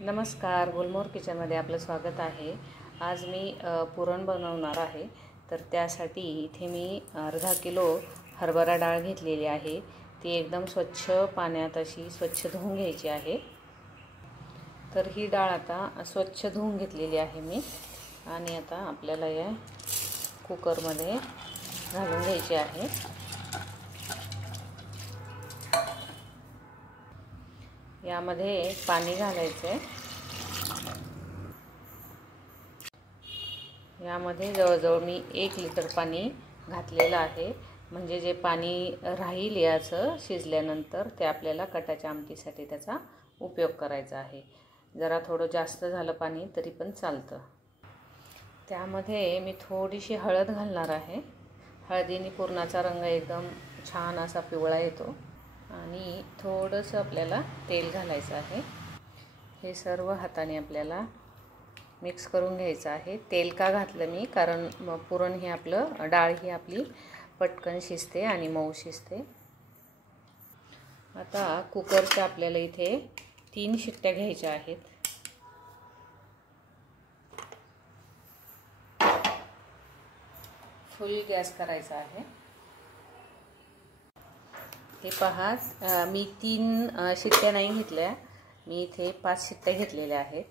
नमस्कार, गुलमोहर किचनमध्ये आपलं स्वागत आहे। आज मी पुरण बनवणार आहे। तर त्यासाठी इथे मी अर्धा किलो हरभरा डाळ घेतलेली आहे। ती एकदम स्वच्छ पाण्यात अशी स्वच्छ धुवून घ्यायची आहे। तर ही डाळ आता स्वच्छ धुवून घेतलेली आहे मी आणि आता आपल्याला या कुकरमध्ये घालून घ्यायची आहे। यामध्ये पाणी घालायचं आहे। यामध्ये जवळजवळ मी 1 लिटर पाणी घातलेलं आहे। म्हणजे जे पाणी राहील याचं शिजल्यानंतर ते आपल्याला कटाच्या आमटीसाठी त्याचा उपयोग करायचा आहे। जरा थोडं जास्त झालं पाणी तरी पण चालतं। त्यामध्ये मी थोडीशी हळद घालणार आहे। हळदीने पुरणाचा रंग एकदम छान असा पिवळा येतो। आणि थोडंसं आपल्याला तेल घालायचं आहे। हे सर्व हाताने आपल्याला मिक्स करून घ्यायचं आहे। तेल का घातलं मी, कारण पुरण हे आपलं डाळ ही आपली पटकन शिजते आणि मऊ शिजते। आता कुकरच्या आपल्याला इथे 3 शिट्ट्या घ्यायच्या आहेत। फुल गॅस करायचा आहे। हे पहा, मी 3 शिट्ट्या नाही घेतल्या, मी इथे 5 शिट्ट्या घेतलेल्या आहेत।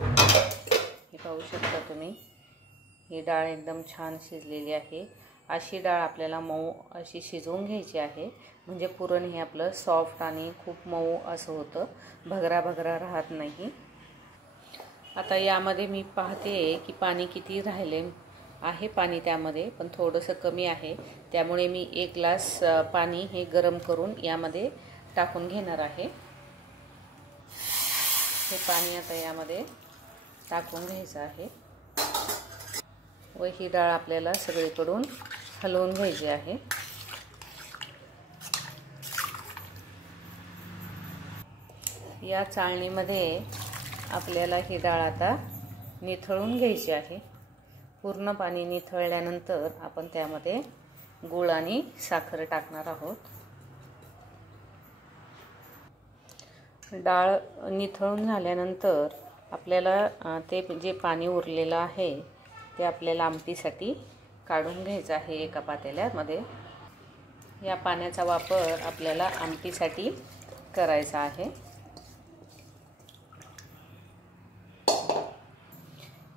हे पाहू शकता तुम्ही, ही डाळ एकदम छान शिजलेली आहे। अशी डाळ आपल्याला मऊ अशी शिजवून घ्यायची आहे, म्हणजे पुरण हे आपलं सॉफ्ट आणि खूप मऊ असं होतं, भगरा भगरा राहत नाही। आता यामध्ये मी पाहते की पाणी किती राहिले आहे। पाणी त्यामध्ये पण थोडंसं कमी आहे, त्यामुळे मी 1 ग्लास पाणी हे गरम करून यामध्ये टाकून घेणार आहे। हे पाणी आता यामध्ये टाकून घ्यायचं आहे व ही डाळ आपल्याला सगळीकडून हलवून घ्यायची आहे। या चाळणीमध्ये आपल्याला ही डाळ आता निथळून घ्यायची आहे। पूर्ण पाणी निथळल्यानंतर आपण त्यामध्ये गूळ आणि साखर टाकणार आहोत। डाळ निथळून झाल्यानंतर आपल्याला ते जे पाणी उरलेलं आहे ते आपल्याला आमटीसाठी काढून घ्यायचं आहे एका पातेल्यामध्ये। या पाण्याचा वापर आपल्याला आमटीसाठी करायचा आहे।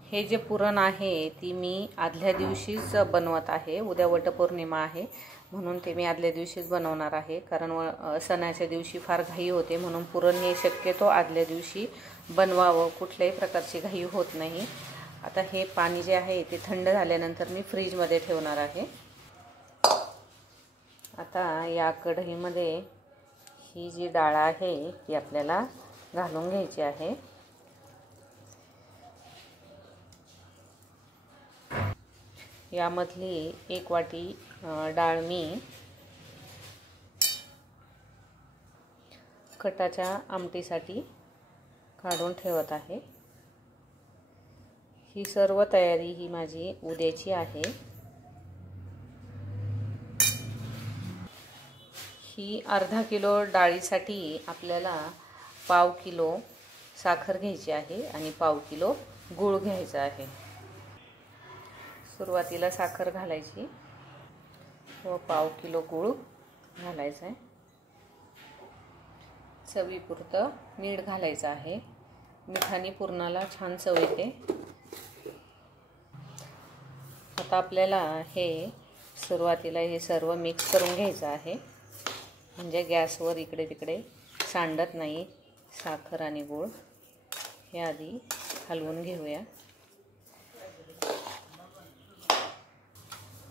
हे जे पुरण आहे ती मी आदल्या दिवशीच बनवत आहे। उद्या वटपौर्णिमा आहे म्हणून ते मी आदल्या दिवशीच बनवणार आहे, कारण सणाच्या दिवशी फार घाई होते, म्हणून पुरण हे शक्यतो आदल्या दिवशी बनवावं, कुठल्याही प्रकारची घाई होत नाही। आता हे पाणी जे आहे ते थंड झाल्यानंतर मी फ्रीजमध्ये ठेवणार आहे। आता या कढईमध्ये ही जी डाळ आहे ती आपल्याला घालून घ्यायची आहे। यामधली 1 वाटी डाळ मी कटाच्या आमटीसाठी काढून ठेवत आहे। ही सर्व तयारी ही माझी उद्याची आहे। ही अर्धा किलो डाळीसाठी आपल्याला पाव किलो साखर घ्यायची आहे आणि पाव किलो गूळ घ्यायचा आहे। सुरुवातीला साखर घालायची व पाव किलो गूळ घालायचा आहे। चवीपुरतं मीठ घालायचं आहे। मिठाने पुरणाला छान चव येते। आता आपल्याला हे सुरुवातीला हे सर्व मिक्स करून घ्यायचं आहे, म्हणजे गॅसवर इकडे तिकडे सांडत नाही साखर आणि गूळ। हे आधी हलवून घेऊया।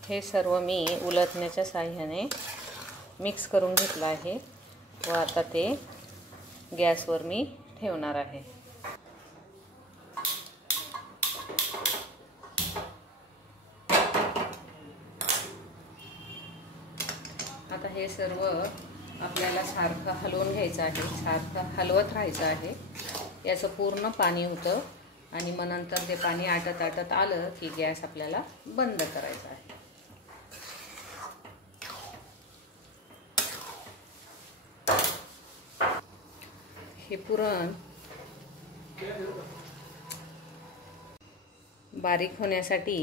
हे सर्व मी उलटण्याच्या साहाय्याने मिक्स करून घेतलं आहे व आता ते गॅसवर मी ठेवणार आहे। आता हे सर्व आपल्याला सारखं हलवून घ्यायचं आहे, सारखं हलवत राहायचं आहे। याचं पूर्ण पाणी होतं आणि मग नंतर ते पाणी आटत आटत आलं की गॅस आपल्याला बंद करायचा आहे। हे पुरण बारीक होण्यासाठी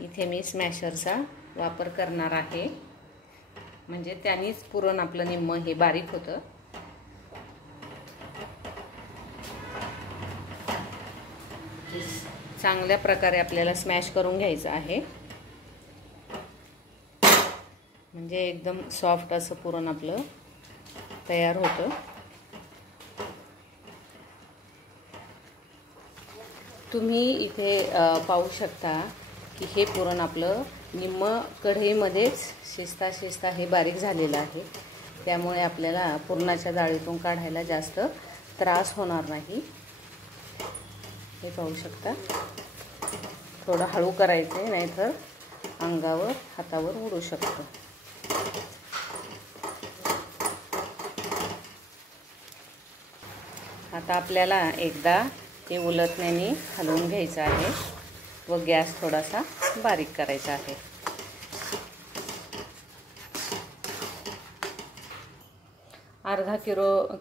इथे मी स्मॅशरचा वापर करणार आहे, म्हणजे त्यानेच पुरण आपलं निम्म हे बारीक होतं. चांगल्या प्रकारे आपल्याला स्मॅश करून घ्यायचं आहे, म्हणजे एकदम सॉफ्ट असं पुरण आपलं तयार होतं. तुम्ही इथे पाहू शकता की हे पुरण आपलं निम्म कढईमध्येच शिजता शिजता हे बारीक झालेलं आहे. त्यामुळे आपल्याला पुरणाच्या जाळीतून काढायला जास्त त्रास होणार नाही. हे पाहू शकता. थोडं हळू करायचं आहे, नाहीतर अंगावर हातावर उडू शकतं. आता आपल्याला एकदा हे उलटण्याने हलवून घ्यायचं आहे व गॅस थोडासा बारीक करायचा आहे. अर्धा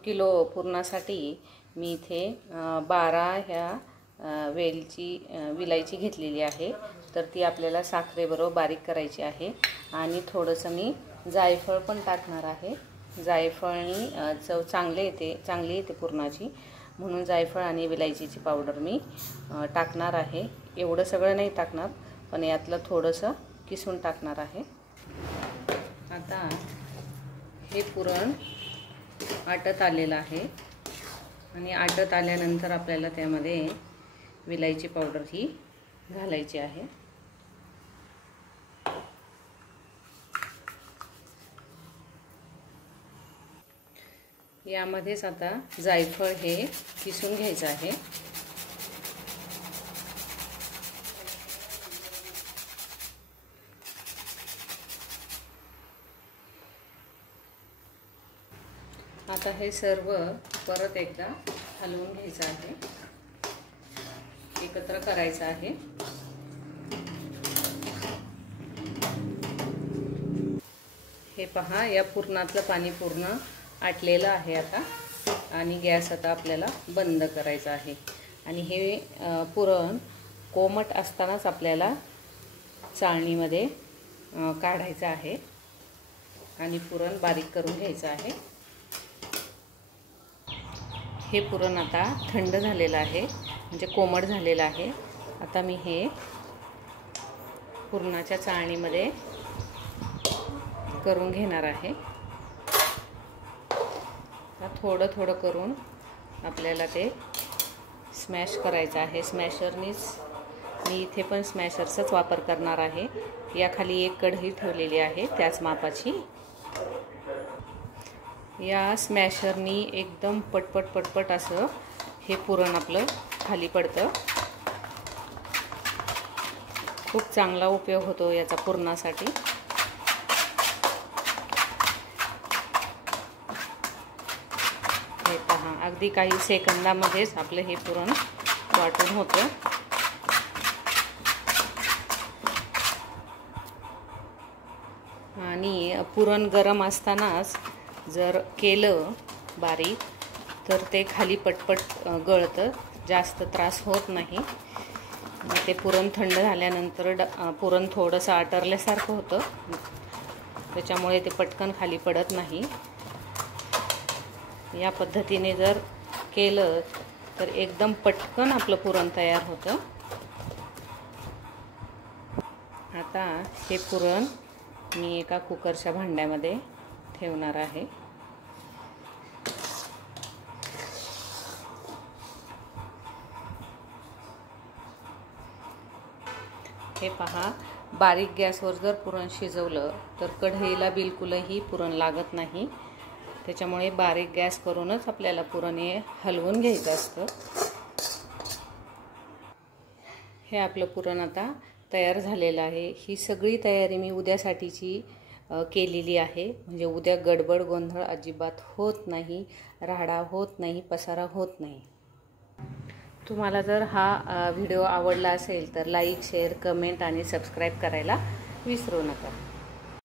किलो पुरणासाठी मी इथे 12 ह्या विलायची घेतलेली आहे. तर ती आपल्याला साखरेबरोबर बारीक करायची आहे. आणि थोडंसं मी जायफळ पण टाकणार आहे. जायफळाने चव चांगली येते पुरणाची, म्हणून जायफळ आणि विलायचीची पावडर मी टाकणार आहे. एवढं सगळं नाही टाकणार, पण यातलं थोडंसं किसून टाकणार आहे. आता हे पुरण आटत आलेलं आहे आणि आटत आल्यानंतर आपल्याला त्यामध्ये विलायची पावडर ही घालायची आहे. यामध्येच आता जायफळ हे किसून घ्यायचं आहे. आता हे सर्व परत एकदा हलवून घ्यायचं आहे, एकत्र करायचं आहे. हे पहा, या पुरणातलं पाणी पूर्ण आटलेलं आहे आता. आणि गॅस आता आपल्याला बंद करायचा आहे. आणि हे पुरण कोमट असतानाच आपल्याला चाळणीमध्ये काढायचं आहे आणि पुरण बारीक करून घ्यायचं आहे. हे पुरण आता थंड झालेलं आहे, म्हणजे कोमट झालेलं आहे. आता मी हे पुरणाच्या चाळणीमध्ये करून घेणार आहे. थोडं थोडं करून आपल्याला ते स्मॅश करायचं आहे. स्मॅशरनीच मी इथे पण स्मॅशरचाच वापर करणार आहे. याखाली एक कढई ठेवलेली आहे त्याच मापाची. या स्मॅशरनी एकदम पटपट असं हे पुरण आपलं खाली पडतं. खूप चांगला उपयोग होतो याचा पुरणासाठी. हे पहा, अगदी काही सेकंदामध्येच आपलं हे पुरण वाटून होतं. आणि पुरण गरम असतानाच जर केलं बारीक तर ते खाली पटपट गळतं, जास्त त्रास होत नाही. ते पुरण थंड झाल्यानंतर पुरण थोडंसं आटरल्यासारखं होतं, त्याच्यामुळे ते पटकन खाली पडत नाही. या पद्धतीने जर केलं तर एकदम पटकन आपलं पुरण तयार होतं. आता हे पुरण मी एका कुकरच्या भांड्यामध्ये ठेवणार आहे. हे पहा, बारीक गॅसवर जर पुरण शिजवलं तर कढईला बिलकुलही पुरण लागत नाही. त्याच्यामुळे बारीक गॅस करूनच आपल्याला पुरण हे हलवून घ्यायचं असतं. हे आपलं पुरण आता तयार झालेलं आहे. ही सगळी तयारी मी उद्यासाठीची केलेली आहे, म्हणजे उद्या गडबड गोंधळ अजिबात होत नाही, राडा होत नाही, पसारा होत नाही. तुम्हाला जर हा व्हिडिओ आवडला असेल तर लाईक, शेअर, कमेंट आणि सबस्क्राईब करायला विसरू नका.